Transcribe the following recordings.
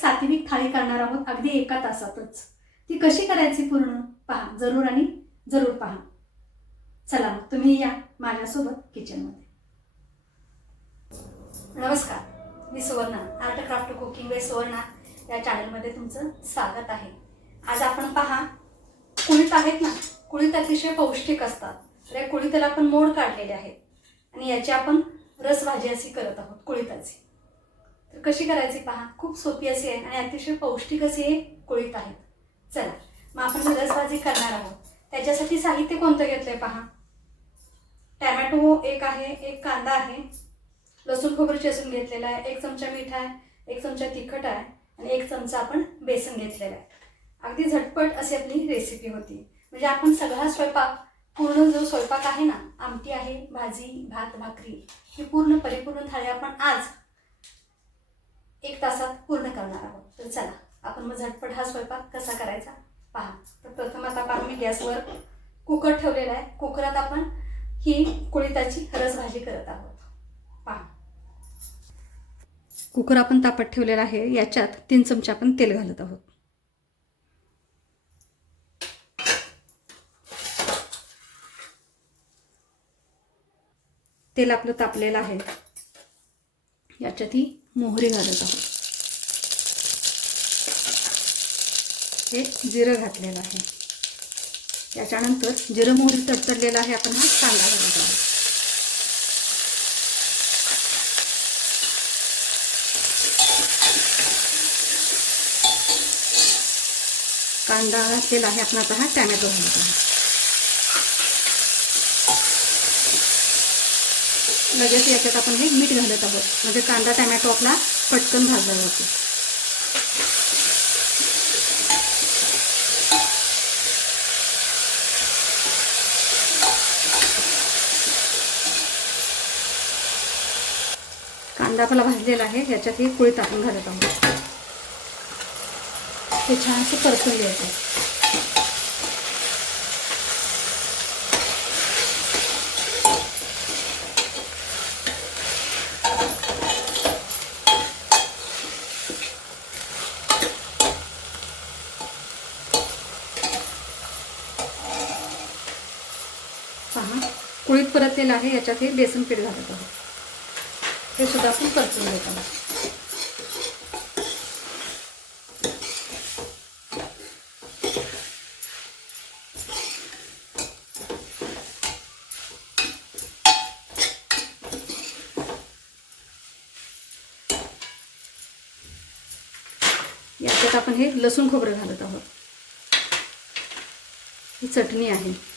सात्विक थाळी करणार आहोत अगदी एका तासातच. ती कशी करायची पूर्ण? पहा जरूर आणि जरूर पहा. चला मग तुम्ही या माझ्यासोबत किचनमध्ये. नमस्कार मी Suvarna art craft cooking way Suvarna. या चॅनलमध्ये तुमचं स्वागत आहे. आज आपण पहा कुळीत आहेत ना कुळीत अतिशय पौष्टिक असतात. म्हणजे तर या कुळीतला आपण मोड काढलेले आहेत. आणि याची आपण रसभाजी अशी करत आहोत कुळीताची. तर कशी करायची पहा? खूप सोपी अशी आहे आणि अतिशय पौष्टिक अशी हे कुळीत आहेत चला मग आपण सरसभाजी रसभाजी करणार आहोत त्याच्यासाठी साहित्य कोणतं घेतलंय पहा? टॅमॅटो एक आहे एक कांदा आहे. लसूण खोबरं चेसून घेतलेला आहे एक चमचा मीठ आहे एक चमचा तिखट आहे आणि एक चमचा आपण बेसन घेतलेला आहे. अगदी झटपट अशी आपली रेसिपी होती. म्हणजे आपण सगळा स्वयंपाक पूर्ण जो स्वयंपाक आहे ना आमटी आहे भाजी भात भाकरी ही पूर्ण परिपूर्ण थाळी आपण आज एक तासात पूर्ण करणार आहोत. तर चला आपण मग झटपट हा स्वयंपाक कसा करायचा पहा. तर प्रथम आता आपण मी गॅसवर कुकर ठेवलेला आहे. कुकरात आपण ही कुळिताची रसभाजी करत आहोत. पहा. कुकर आपण तापत ठेवलेला आहे. याच्यात तीन चमचे आपण तेल घालत आहोत. तेल आपलं तापलेलं आहे. याच्यात ही मोहरी घालत आहोत. हे जिरं घातलेलं आहे. त्याच्यानंतर जिरं मोहरी तडतडलेलं आहे आपण हा कांदा घालत आहोत. कांदा घातलेला आहे आपण आता हा टॅमॅटो घालत आहोत. लगेच याच्यात आपण हे मीठ घालत आहोत. म्हणजे कांदा टॅमॅटो आपला पटकन भाजला जातो कांदा आपला भाजलेला आहे याच्यात हे कुळी टाकून घालत आहोत. ते छानसे परतून घ्यायचं पहा कुळीत परतलेलं आहे याच्यात हे बेसन पीठ घालत आहोत. हे सुद्धा आपण परतून घेत आहोत. याच्यात आपण हे लसूण खोबरं घालत आहोत. ही चटणी आहे.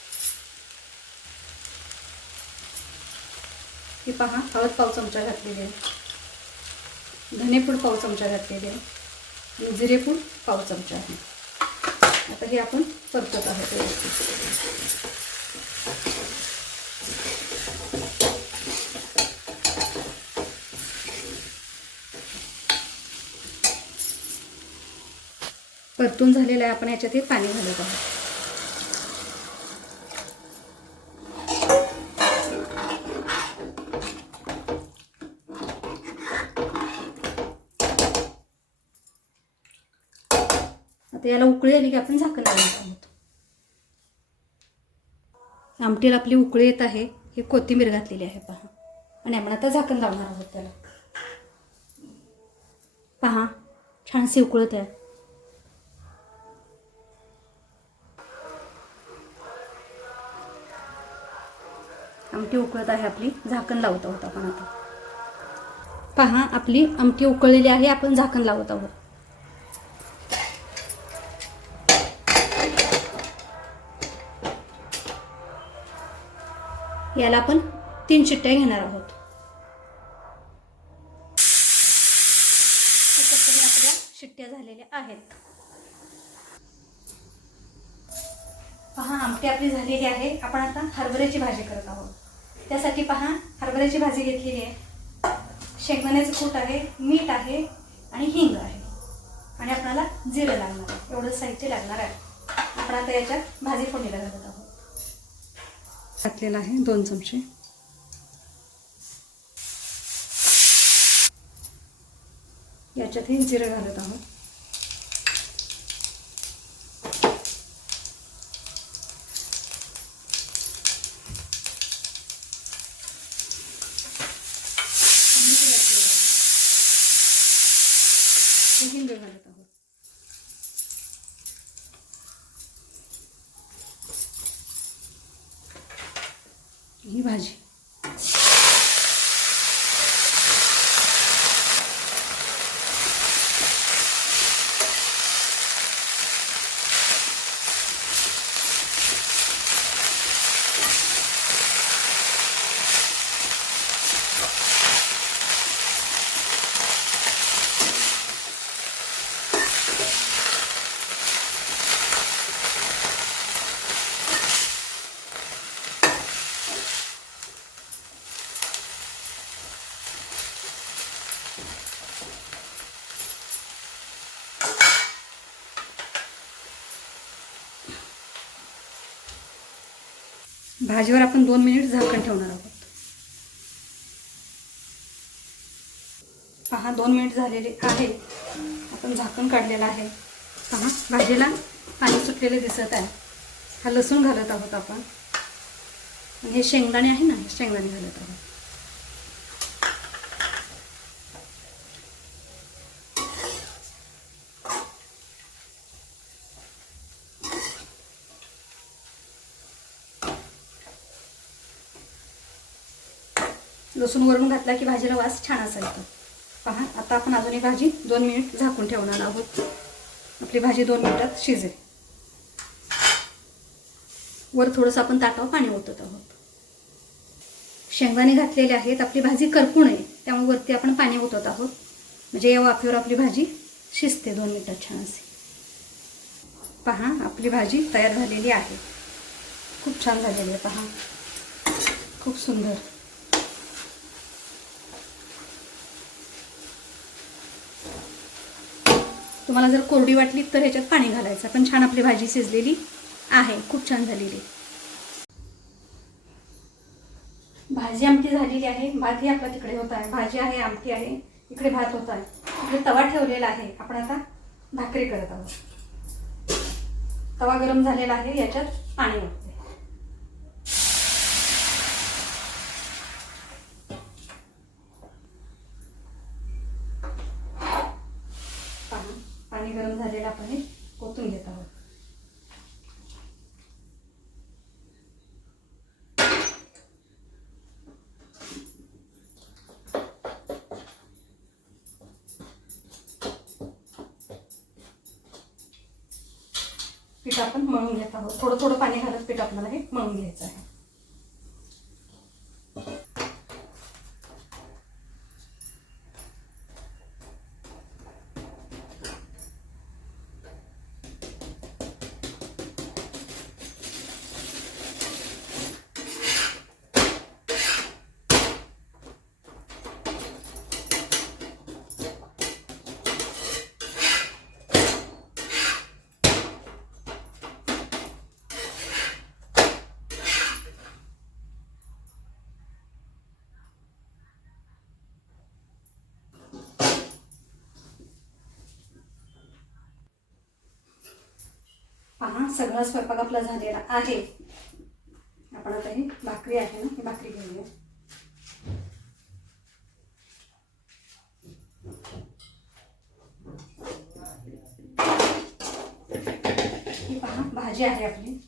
ही पहा हळद पाव चमचा घातलेली. आहे धनेपूड पाव चमचा घातलेली. आहे आणि जिरेपूड पाव चमचा आहे. आता हे आपण परतत आहोत परतून झालेलं आहे आपण याच्यात हे पाणी घालत आहोत. आता याला उकळी आली की आपण झाकण लावत आहोत आमटीला आपली उकळी येत आहे. ही कोथिंबीर घातलेली आहे पहा. आणि आपण आता झाकण लावणार आहोत त्याला. पहा छानशी उकळत आहे. आमटी उकळत आहे आपली. झाकण लावत आहोत आपण आता. पहा आपली आमटी उकळलेली आहे. आपण झाकण लावत आहोत. याला आपण तीन शिट्ट्या घेणार आहोत. आपल्या शिट्ट्या झालेल्या आहेत. पहा आमटी आपली झालेली आहे. आपण आता हरभऱ्याची भाजी करत आहोत. त्यासाठी पहा हरभऱ्याची भाजी घेतलेली आहे. शेंगदाण्याचं कूट आहे मीठ आहे आणि हिंग आहे. आणि आपल्याला जिरं लागणार आहे. एवढं साहित्य लागणार आहे. आपण आता याच्यात भाजी फोडणीला घालत आहोत. घातलेला आहे दोन चमचे. याच्यातही जिरं घालत आहोत हिंग घालत आहोत ही भाजी. भाजीवर आपण दोन मिनिट झाकण ठेवणार आहोत. पहा दोन मिनिट झालेले आहे. आपण झाकण काढलेलं आहे. पहा भाजीला पाणी सुटलेले दिसत आहे. हा लसूण घालत आहोत आपण. हे शेंगदाणे आहे ना शेंगदाणे घालत आहोत. लसूण वरून घातला की भाजीला वास छान असायचा. पहा आता आपण अजून ही भाजी दोन मिनिट झाकून ठेवणार आहोत. आपली भाजी दोन मिनिटात शिजेल. वर थोडंसं आपण ताटावर पाणी ओतत आहोत. शेंगदाणे घातलेले आहेत आपली भाजी करपू नये त्यामुळे वरती आपण पाणी ओतत आहोत. म्हणजे या वाफेवर आपली भाजी शिजते दोन मिनिटात छान असे पहा आपली भाजी तयार झालेली आहे. खूप छान झालेली आहे पहा. खूप सुंदर. तुम्हाला जर कोरडी वाटली तर ह्याच्यात पाणी घालायचं. पण छान आपली भाजी शिजलेली आहे. खूप छान झालेली भाजी आमटी झालेली आहे. भातही आपला तिकडे होत आहे. भाजी आहे आमटी आहे. इकडे भात होत आहे. इकडे तवा ठेवलेला आहे. आपण आता भाकरी करत आहोत. तवा गरम झालेला आहे. याच्यात पाणी पाणी पाणी गरम झालेलं आपण हे ओतून घेत आहोत. पीठ आपण मळून घेत आहोत. थोडं थोडं पाणी घालत पीठ आपल्याला हे मळून घ्यायचं आहे पहा सगळा स्वयंपाक आपला झालेला आहे. आपण आता ही भाकरी आहे ना ही भाकरी घेऊया. ही पहा भाजी आहे आपली.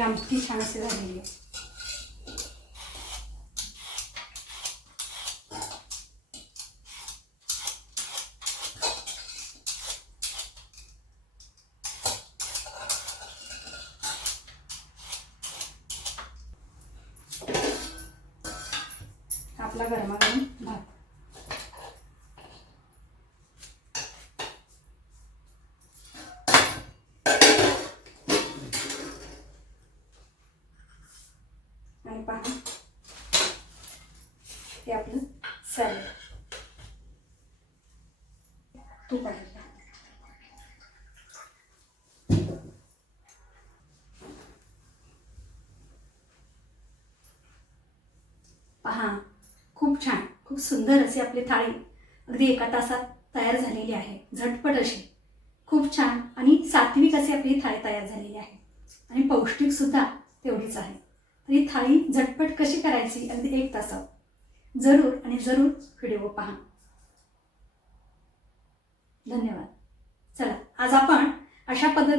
आपली आमटी छान आहे आपला गरमागरम भात. हे आपलं सॅलड. तूप आहे पहा खूप छान खूप सुंदर असे आपली थाळी अगदी एका तासात तयार झालेली आहे. झटपट अशी. खूप छान आणि सात्विक असे आपली थाळी तयार झालेली आहे. आणि पौष्टिकसुद्धा तेवढीच आहे. तर ही थाळी झटपट कशी करायची अगदी एक तासात? जरूर आणि जरूर व्हिडिओ पहा. धन्यवाद. चला आज आपण अशा पद्धती